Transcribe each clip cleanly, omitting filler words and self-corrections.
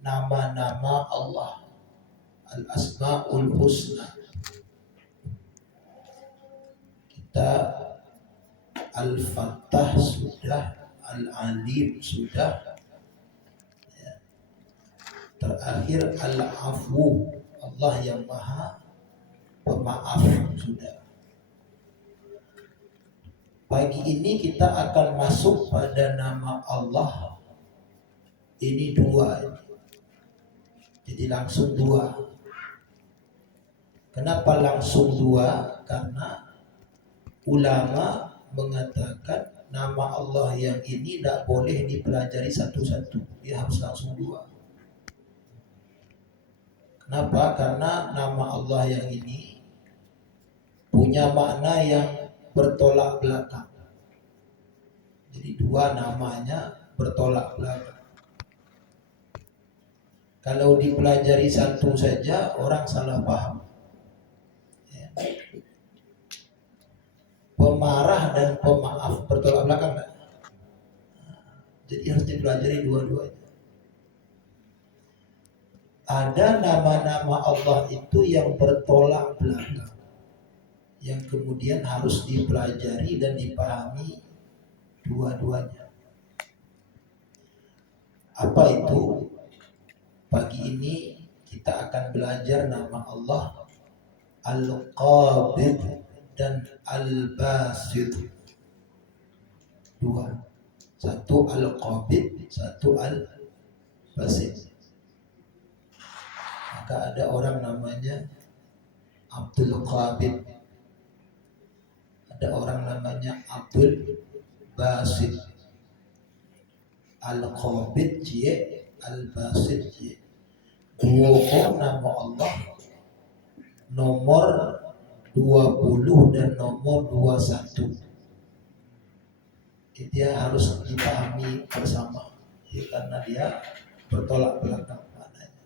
nama-nama Allah, Al-Asma'ul Husna. Kita Al-Fattah sudah, Al-Alim sudah, ya. Terakhir Al-Afu, Allah yang Maha Pemaaf sudah. Pagi ini kita akan masuk pada nama Allah. Ini dua, jadi langsung dua. Kenapa langsung dua? Karena ulama mengatakan nama Allah yang ini tidak boleh dipelajari satu-satu, dia harus langsung dua. Kenapa? Karena nama Allah yang ini punya makna yang bertolak belakang. Jadi dua namanya bertolak belakang. Kalau dipelajari satu saja orang salah paham. Ya. Pemarah dan pemaaf bertolak belakang enggak? Jadi harus dipelajari dua-duanya. Ada nama-nama Allah itu yang bertolak belakang, yang kemudian harus dipelajari dan dipahami dua-duanya. Apa itu? Pagi ini kita akan belajar nama Allah Al-Qabid dan Al-Basit. Dua. Satu Al-Qabid, satu Al-Basit. Maka ada orang namanya Abdul Qabid, ada orang namanya Abdul Basit. Al-Qabid je, Al-Basit je. Dua nama Allah, nomor 20 dan nomor 21. Dia harus dipahami bersama, ya, karena dia bertolak belakang maknanya.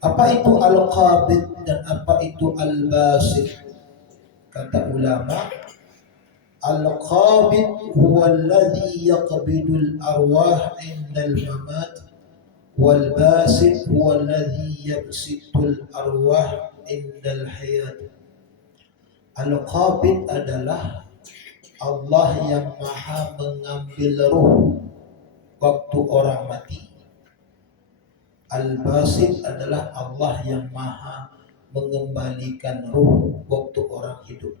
Apa itu Al-Qabid dan apa itu Al-Basit? Kata ulama, Al-Qabid huwa alladhi yaqbidul arwah indal mamat, wal basit huwa alladhi yabsitul arwah indal hayat. Al-Qabid adalah Allah yang maha mengambil ruh waktu orang mati. Al-Basit adalah Allah yang maha mengembalikan ruh waktu orang hidup.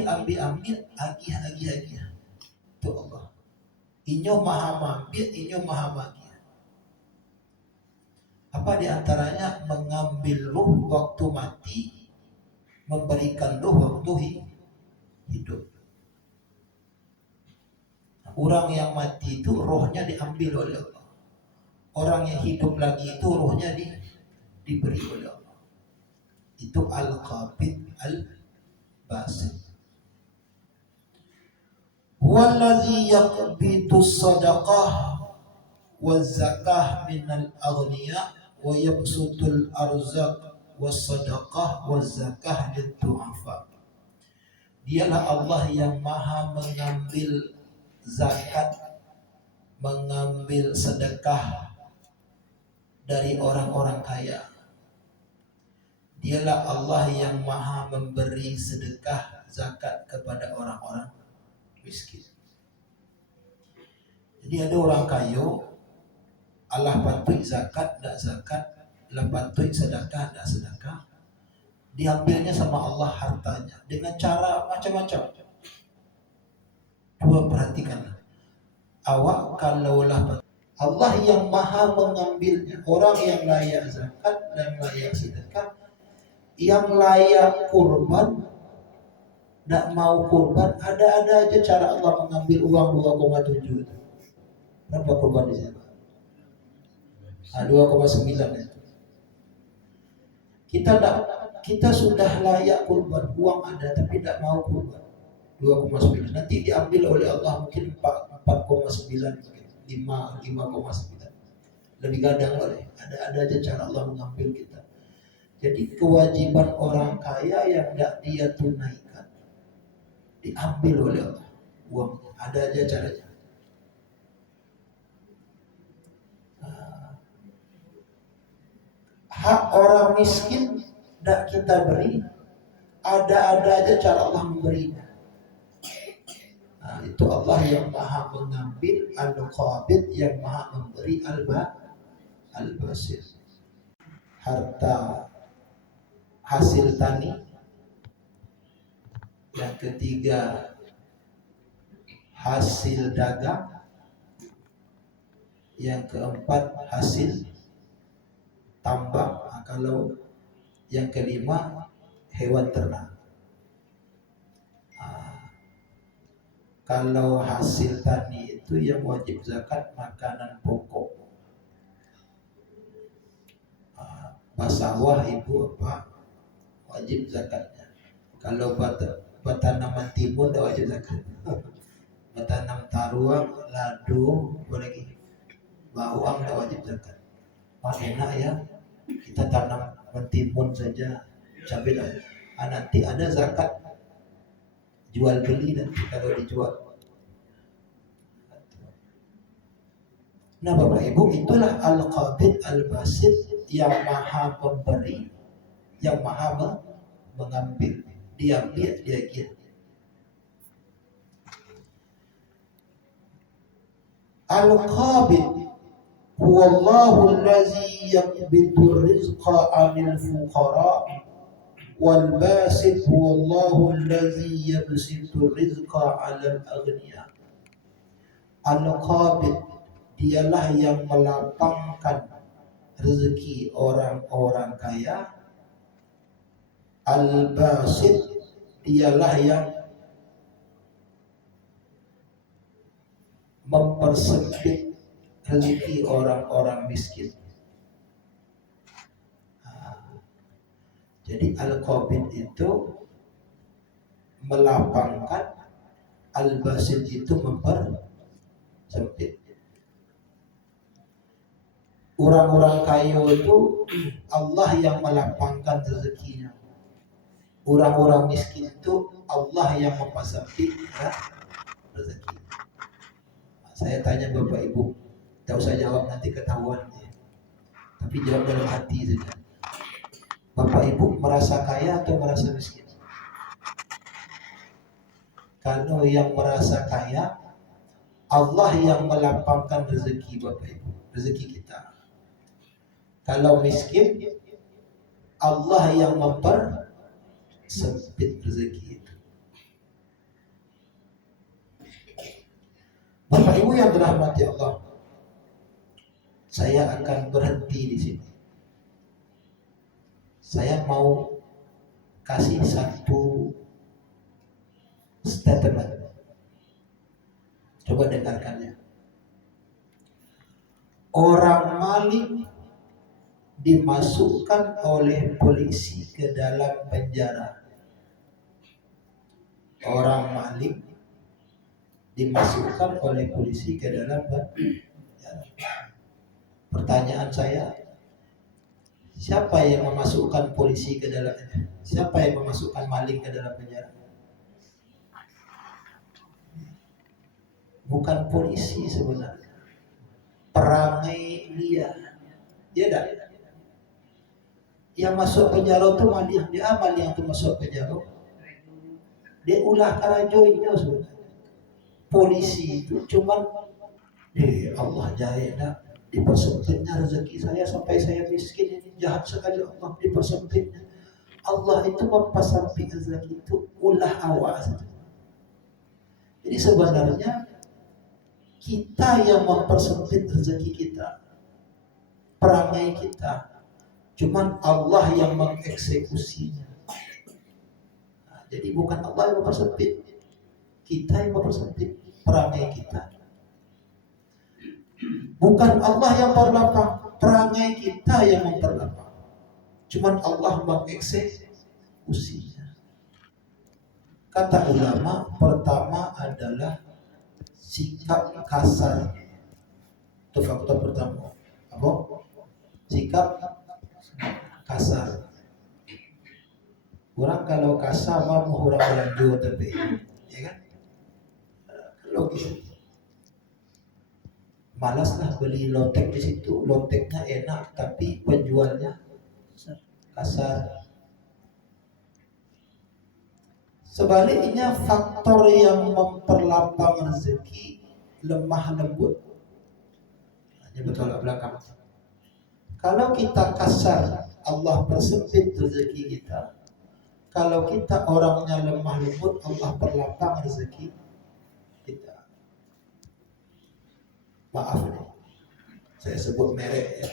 Ambil agih itu Allah. Inyo maha mampir, inyo maha magih. Apa diantaranya? Mengambil ruh waktu mati, memberikan ruh waktu hidup. Orang yang mati itu rohnya diambil oleh Allah. Orang yang hidup lagi itu rohnya diberi oleh Allah. Itu Al-Qabid, Al-Basit. Wallazi yaqbidu sadaqah waz zakah minal aghniya wa yabsutul arzaq was sadaqah waz zakah lid-du'afa. Dialah Allah yang maha mengambil zakat, mengambil sedekah dari orang-orang kaya. Dialah Allah yang maha memberi sedekah zakat kepada orang-orang miskin. Jadi ada orang kaya, Allah patuh zakat, tak zakat, Allah patuh sedekah, tak sedekah. Diambilnya sama Allah hartanya dengan cara macam-macam. Coba perhatikanlah. Awak kalaulah Allah yang maha mengambilnya, orang yang layak zakat dan layak sedekah, yang layak kurban, tidak mau kurban, ada aja cara Allah mengambil uang 2,7 itu. Berapa kurban di sana? 2,9 itu. Kita sudah layak kurban, uang ada tapi tidak mau kurban. 2,9 nanti diambil oleh Allah mungkin 4,9, 5,9. Lebih gadang boleh. Ada aja cara Allah mengambil kita. Jadi kewajiban orang kaya yang tidak dia tunaikan diambil oleh Allah uangnya. Ada aja caranya. Hak orang miskin tidak kita beri, ada-ada aja cara Allah memberinya. Nah, itu Allah yang maha mengambil, al-qabid, yang maha memberi, al-basir. Harta hasil tani. Yang ketiga hasil dagang. Yang keempat hasil tambang. Nah, kalau yang kelima hewan ternak. Nah, kalau hasil tani itu yang wajib zakat makanan pokok. Basawah itu apa? Wajib zakatnya. Kalau tanaman timun tidak wajib zakat. Bertanam taruang, ladu, apa lagi? Bawang tidak wajib zakat. Wah enak ya, kita tanam mentimun saja, cabai aja. Nanti ada zakat jual beli nanti kalau dijual. Nah Bapak Ibu, itulah al-qabid al-basit, yang maha memberi, yang maha mengambil. Dia giat. Al-qabid huwallahu allazi yaqbidu rizqa 'anil fuqara wal basit huwallahu allazi yabsitu rizqa 'alal aghniya. Al-qabid dialah yang melapangkan rezeki orang-orang kaya. Al-basit dialah yang mempersempit rezeki orang-orang miskin. Jadi al-qabid itu melapangkan, al-basit itu mempersempit. Orang-orang kaya itu Allah yang melapangkan rezekinya. Orang-orang miskin itu Allah yang mempersempit rezeki. Saya tanya Bapak Ibu, tidak usah jawab nanti ketahuan, tapi jawab dalam hati saja. Bapak Ibu merasa kaya atau merasa miskin? Kalau yang merasa kaya, Allah yang melapangkan rezeki Bapak Ibu, rezeki kita. Kalau miskin, Allah yang mempersempit rezeki itu. Bapak Ibu yang dirahmati Allah, saya akan berhenti di sini. Saya mau kasih satu statement. Coba dengarkannya. Orang maling dimasukkan oleh polisi ke dalam penjara. Orang maling dimasukkan oleh polisi ke dalam penjara. Pertanyaan saya, siapa yang memasukkan polisi ke dalam penjara? Siapa yang memasukkan maling ke dalam penjara? Bukan polisi sebenarnya. Perangai dia. Dia tidak. Yang masuk penjara itu maling. Dia maling yang masuk penjara. Dia ulah karajoinya sebenarnya. Polisi itu cuman Allah jahit dah. Dipersempitnya rezeki saya sampai saya miskin ini, jahat sekali Allah, dipersempitnya. Allah itu mempersempit rezeki itu ulah awak saja. Jadi sebenarnya kita yang mempersempit rezeki kita, perangai kita, cuman Allah yang mengeksekusinya. Nah, jadi bukan Allah yang mempersempit, kita yang mempersempit perangai kita. Bukan Allah yang memperlapang, perangai kita yang memperlapang. Cuman Allah mengeksekusinya. Kata ulama, pertama adalah sikap kasar. Itu faktor pertama. Apa? Sikap kasar. Orang kalau kasar mah orang belanja tapi, ya kan? Logis. Malaslah beli lotek di situ, loteknya enak tapi penjualnya kasar. Sebaliknya faktor yang memperlapang rezeki lemah lembut. Ini betul belakang. Kalau kita kasar, Allah persempit rezeki kita. Kalau kita orangnya lemah lembut, Allah perlapang rezeki kita. Maaf nih, saya sebut merek ya.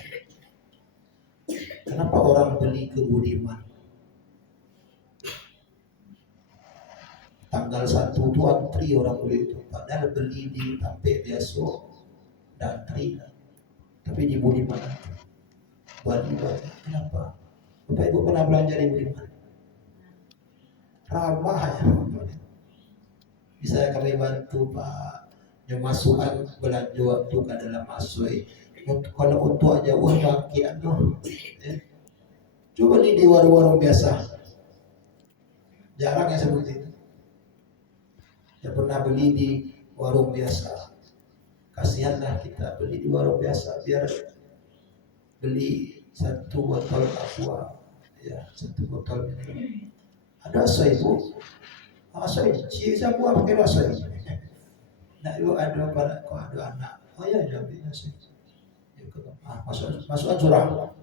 Kenapa orang beli ke Budiman? Tanggal 1 itu antri orang beli itu. Padahal beli di Tape Biaso dan antri. Tapi di Budiman Bali. Kenapa? Bapak Ibu pernah belanja di Budiman? Ramah ya. Bisa kami bantu Pak. Yang masukan belanja waktu ke dalam masuk. Kalau untuk aja uang bangkit tuh. Coba di warung-warung biasa. Jarang yang seperti itu. Yang pernah beli di warung biasa. Kasihanlah kita beli di warung biasa biar beli 1 botol aqua, ya 1 botol minum. Ada soy bu, soy, saya buat pakai soy. Nak lu ada pada kau ada anak, oh ya jadi soy. Masukan curang.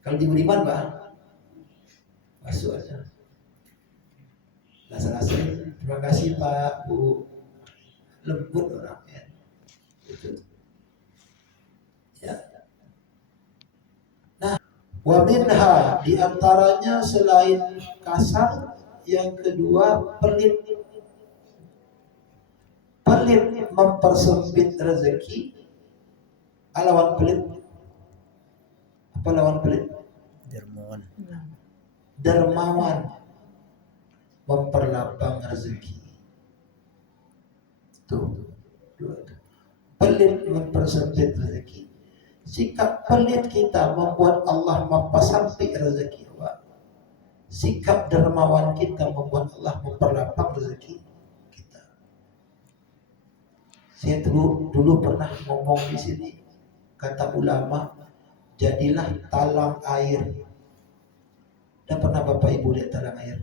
Kalau di Budiman bah, masuk aja. Rasa-rasa, terima kasih Pak Bu, lembut orangnya. Gitu. Ya. Nah, wa minha diantaranya selain kasar, yang kedua pelit. Pelit mempersempit rezeki. Lawan pelit. Apa lawan pelit? Dermawan. Dermawan memperlapang rezeki. Tuh, dua. Pelit mempersempit rezeki. Sikap pelit kita membuat Allah mempersempit rezeki Allah. Sikap dermawan kita membuat Allah memperlapang rezeki kita. Saya dulu pernah ngomong di sini, kata ulama, jadilah talang air. Dan pernah Bapak Ibu lihat talang air?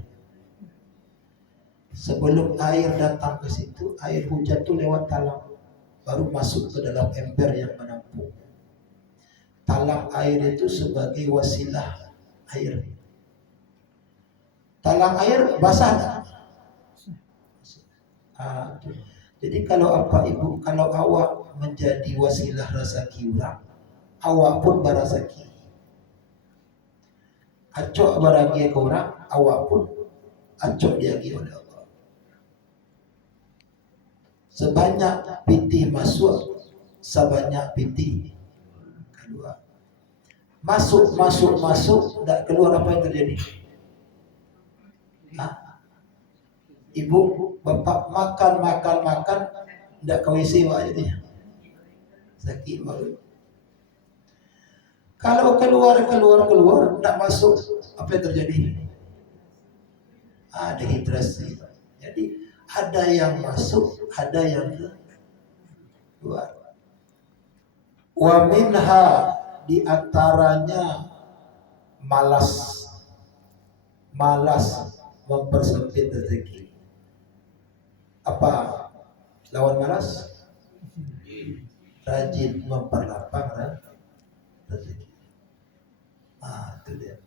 Sebelum air datang ke situ, air hujan itu lewat talang, baru masuk ke dalam ember yang menampung. Talang air itu sebagai wasilah air. Talang air basah. Jadi kalau apa Ibu, kalau awak menjadi wasilah rezeki orang, awak pun berazeki. Acok baragi ke orang, awak pun acok diagi oleh Allah. Sebanyak pitih masuk, sebanyak pitih keluar. Masuk, tidak keluar, apa yang terjadi? Hah? Ibu, bapak makan, tidak ke WC aja dia. Sakit baru. Kalau keluar, tidak masuk, apa yang terjadi? Dehidrasi. Jadi ada yang masuk, ada yang keluar. Wa minha, diantaranya malas mempersempit rezeki. Apa lawan malas? Rajin memperlapang rezeki. Itu dia.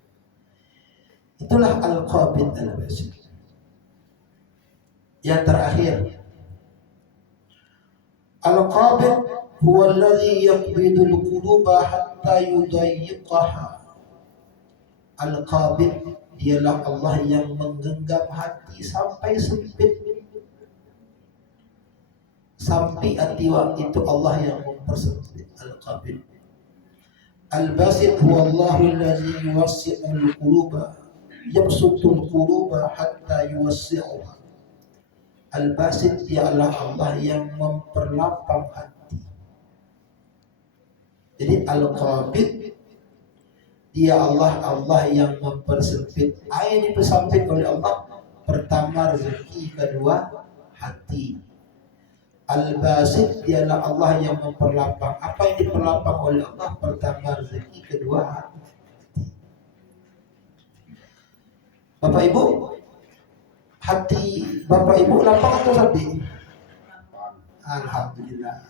Itulah al-qabid al-basit. Yang terakhir, al-qabid huwa alladhi yaqbidul quluba hatta yudayyiqaha. Al-qabid dialah Allah yang menggenggam hati sampai sempit. Sampai hati itu Allah yang mempersempit. Al-qabid. Al-basit huwa Allahu alladhi yuwassi'ul quluba, yabsutul quluba hatta yuwassi'uha. Al-basit dialah Allah yang memperlapang hati. Jadi al-qabid dia Allah yang mempersempit. Yang dipersempit oleh Allah, pertama rezeki, kedua hati. Al-Basit dialah Allah yang memperlapang. Apa yang diperlapang oleh Allah? Pertama rezeki, kedua hati. Bapak Ibu, hati Bapak Ibu lapang atau sempit? Alhamdulillah.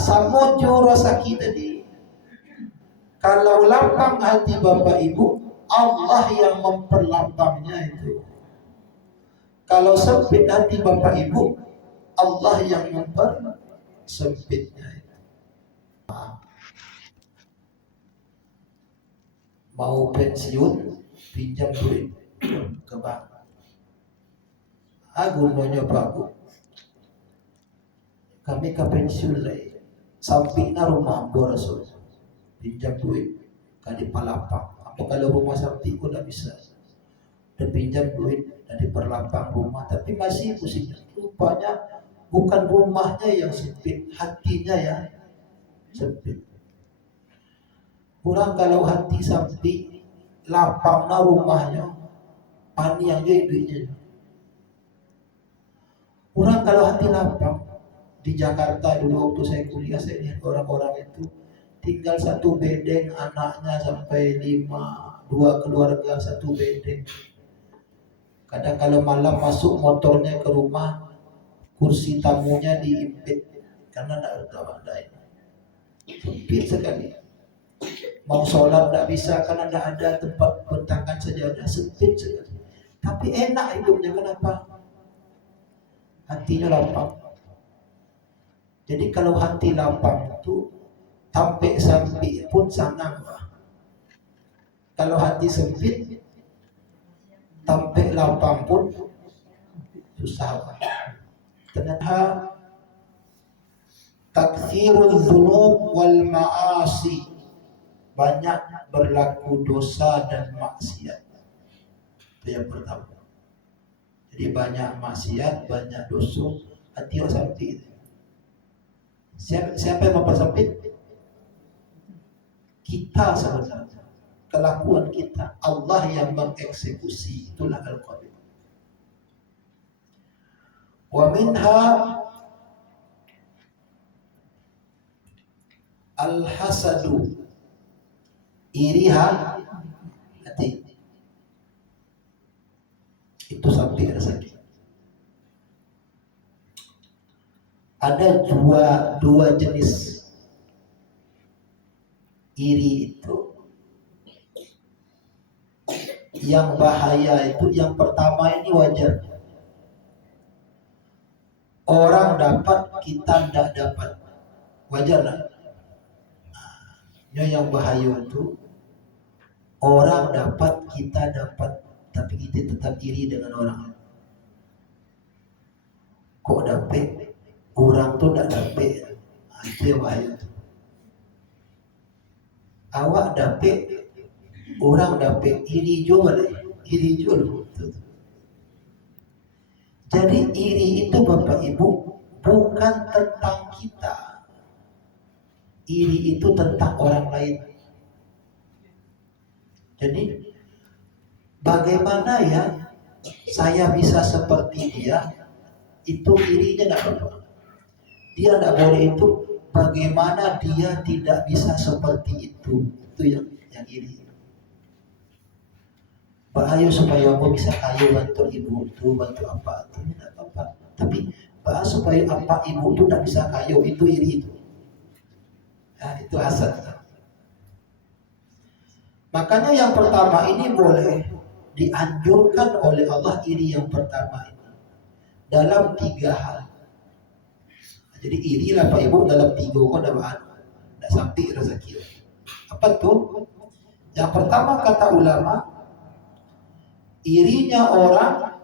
Samojo rasa kita di. Kalau lapang hati Bapak Ibu, Allah yang memperlapangnya itu. Kalau sempit hati Bapak Ibu, Allah yang mempersempitnya itu. Mau pensiun, pinjam duit ke bank. Gunanya bagus. Kami ke pensiun lagi. Sampingnya rumah Rasul. Pinjam duit kali palapang. Apa kalau rumah samping pun tidak bisa. Dan pinjam duit dari perlapang rumah, tapi masih pusing. Rupanya bukan rumahnya yang sempit, hatinya ya sempit. Kurang kalau hati sempit, lapangnya rumahnya, pani yang jadi duitnya. Kurang kalau hati lapang. Di Jakarta dulu waktu saya kuliah, saya lihat orang-orang itu tinggal satu bedeng, anaknya sampai 5, 2 keluarga satu bedeng. Kadang kalau malam masuk motornya ke rumah, kursi tamunya diimpit karena tidak ada ini. Sempit sekali. Mau sholat tidak bisa karena tidak ada tempat bentangkan sajadah, sempit sekali. Tapi enak hidupnya, kenapa? Hatinya lapang. Jadi kalau hati lapang itu sampai pun senang. Kalau hati sempit, sampai lapang pun susah. Ternyata takfirul dzunub wal ma'asi, banyak berlaku dosa dan maksiat. Itu yang pertama. Jadi banyak maksiat, banyak dosa, hati sempit. Siapa yang mempersempit? Kita sebenarnya. Kelakuan kita. Allah yang mengeksekusi. Itulah Al-Qadir. Wa minha al-hasadu, iriha hati. Itu sampai ada sakit. Ada dua jenis iri itu. Yang bahaya itu yang pertama ini wajar. Orang dapat, kita tidak dapat. Wajar lah. Yang bahaya itu orang dapat, kita dapat, tapi kita tetap iri dengan orang. Kok dapat? Orang tuh tidak dapat. Itu yang bahaya. Awak dapat, orang dapat, iri juga. Jadi iri itu Bapak Ibu bukan tentang kita. Iri itu tentang orang lain. Jadi bagaimana ya saya bisa seperti dia? Itu irinya tidak apa-apa. Dia tidak boleh itu. Bagaimana dia tidak bisa seperti itu? Itu yang iri. Pak ayo supaya aku bisa kaya bantu ibu itu, bantu apa itu tidak apa-apa. Tapi Pak supaya apa ibu itu tidak bisa kaya, itu iri itu. Nah, itu hasad. Makanya yang pertama ini boleh dianjurkan oleh Allah, iri yang pertama ini dalam 3 hal. Jadi iri lah Pak Ibu dalam 3 kok tidak sampai rezeki. Apa tuh? Yang pertama kata ulama, irinya orang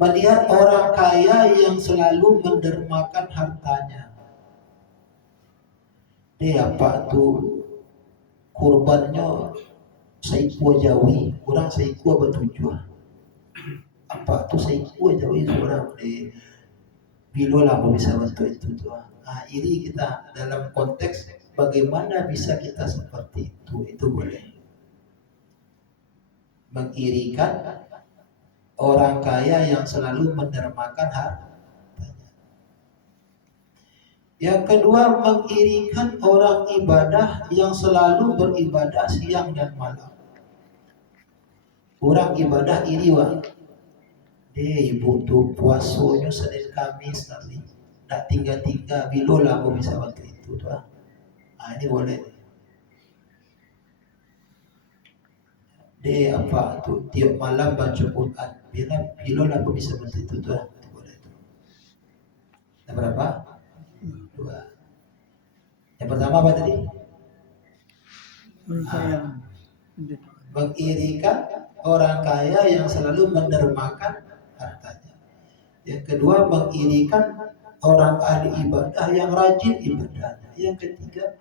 melihat orang kaya yang selalu mendermakan hartanya. Dia apa tuh kurbannya saikua jawi, orang saikua bertujuan. Apa tuh saikua jawi orang di bilo lah bisa bantu itu tuh. Nah, iri kita dalam konteks bagaimana bisa kita seperti itu boleh. Mengirikan orang kaya yang selalu mendermakan harta. Yang kedua, mengirikan orang ibadah yang selalu beribadah siang dan malam. Orang ibadah iri wah. Ibu tuh puasanya Senin Kamis nanti. Tak tinggal-tinggal bilolah aku bisa waktu itu tuh. Ini boleh. Dia apa tuh tiap malam baca Quran. Bilolah aku bisa waktu itu tuh. Itu boleh tuh. Yang berapa? 2. Yang pertama apa tadi? Mengirikan orang kaya yang selalu mendermakan hartanya. Yang kedua, mengirikan orang ahli ibadah yang rajin ibadahnya. Yang ketiga,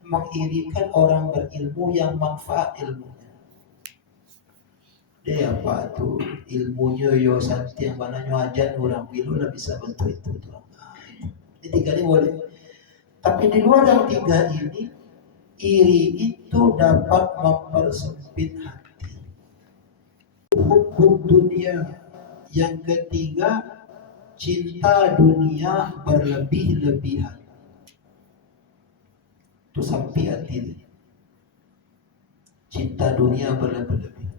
mengirikan orang berilmu yang manfaat ilmunya. Dia apa tuh ilmunya yo santi yang mana ajan orang bilu lah bisa bentuk itu tuh. Ini 3 ini boleh. Tapi di luar yang 3 ini, iri itu dapat mempersempit hati. Hukum dunia. Yang ketiga, cinta dunia berlebih-lebihan. Itu sampai hati. Cinta dunia berlebih-lebihan.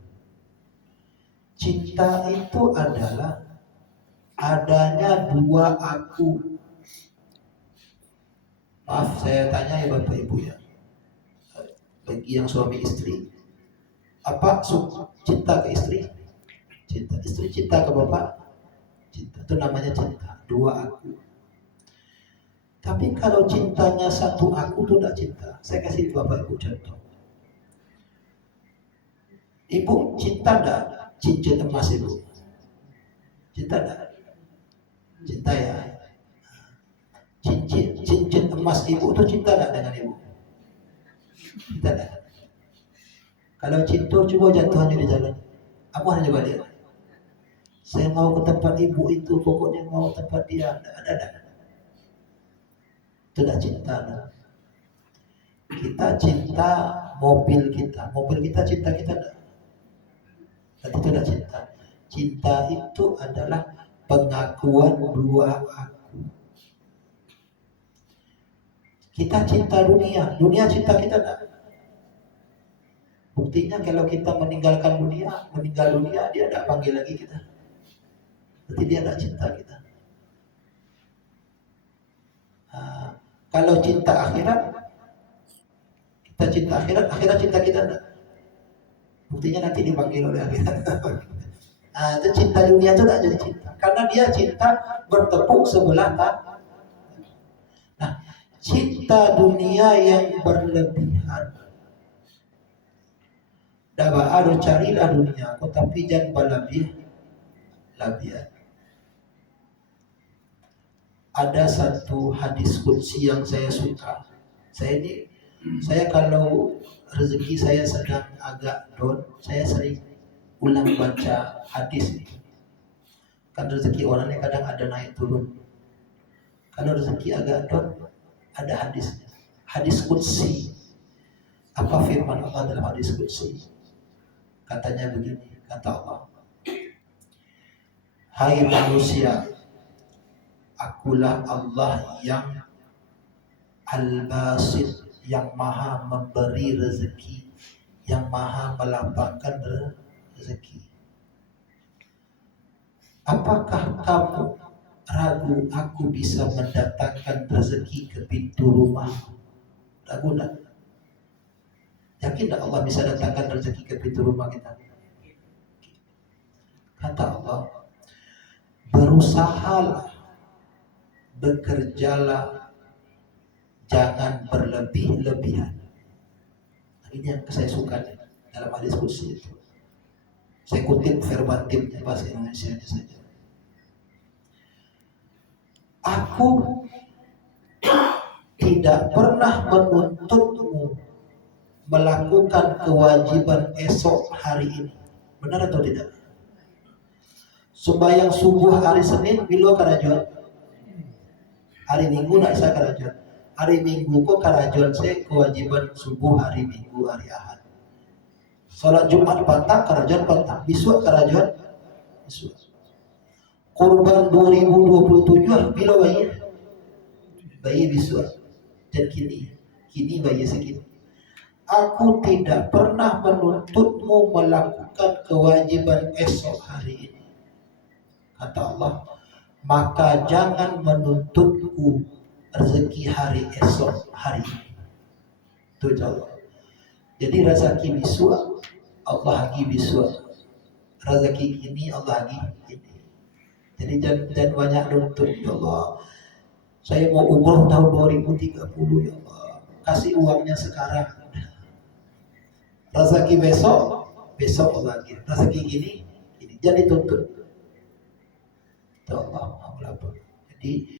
Cinta itu adalah adanya 2 aku. Maaf, saya tanya ya Bapak Ibu ya. Bagi yang suami istri, apa cinta ke istri? Cinta. Istri cinta ke bapak? Cinta. Itu namanya cinta. 2 aku. Tapi kalau cintanya 1 aku itu tidak cinta. Saya kasih Bapak Ibu contoh. Ibu cinta enggak cincin emas ibu? Cinta enggak? Cinta ya. Cincin emas ibu itu cinta enggak dengan ibu? Cinta enggak? Kalau cinta coba jatuh aja di jalan. Aku hanya coba lihat. Saya mau ke tempat ibu itu, pokoknya mau tempat dia. Ada. Itu tidak cinta. Kita cinta mobil kita. Mobil kita cinta kita enggak? Berarti itu tidak cinta. Cinta itu adalah pengakuan 2 aku. Kita cinta dunia. Dunia cinta kita enggak? Buktinya kalau kita meninggal dunia, dia tidak panggil lagi kita. Berarti dia tidak cinta kita. Kalau cinta akhirat, kita cinta akhirat cinta kita enggak? Buktinya nanti dipanggil oleh akhirat. Itu cinta dunia itu tidak jadi cinta. Karena dia cinta bertepuk sebelah tangan. Nah, cinta dunia yang berlebihan. Daba ado carilah dunia, tetapi jangan berlebih-lebihan. Ada satu hadis qudsi yang saya suka. Saya kalau rezeki saya sedang agak down, saya sering ulang baca hadis ini. Kan rezeki orangnya kadang ada naik turun. Kalau rezeki agak down, ada hadisnya. Hadis qudsi. Apa firman Allah dalam hadis qudsi? Katanya begini, kata Allah. Hai manusia, akulah Allah yang al-basit, yang maha memberi rezeki, yang maha melapangkan rezeki. Apakah kamu ragu aku bisa mendatangkan rezeki ke pintu rumah? Ragu enggak? Yakin tak Allah bisa datangkan rezeki ke pintu rumah kita? Kata Allah, berusahalah, bekerjalah, jangan berlebih-lebihan. Ini yang saya suka dalam hadis qudsi itu. Saya kutip verbatimnya bahasa Indonesianya saja. Aku tidak pernah menuntutmu melakukan kewajiban esok hari ini. Benar atau tidak? Sembahyang subuh hari Senin bila karajuan? Hari Minggu nak saya karajuan. Hari Minggu kok karajuan saya kewajiban subuh hari Minggu hari Ahad. Salat Jumat petang karajuan petang. Besok karajuan besok. Kurban 2027 bila bayar? bayi bisu dan kini bayi segini. Aku tidak pernah menuntutmu melakukan kewajiban esok hari ini. Kata Allah, maka jangan menuntutku rezeki hari esok hari ini. Itu Allah. Jadi rezeki bisu Allah lagi bisu. Rezeki ini Allah lagi ini. Jadi jangan banyak nuntut ya Allah. Saya mau umroh tahun 2030 ya Allah. Kasih uangnya sekarang. Rezeki besok lagi. Rezeki ini jadi tuntut. Ya Allah, jadi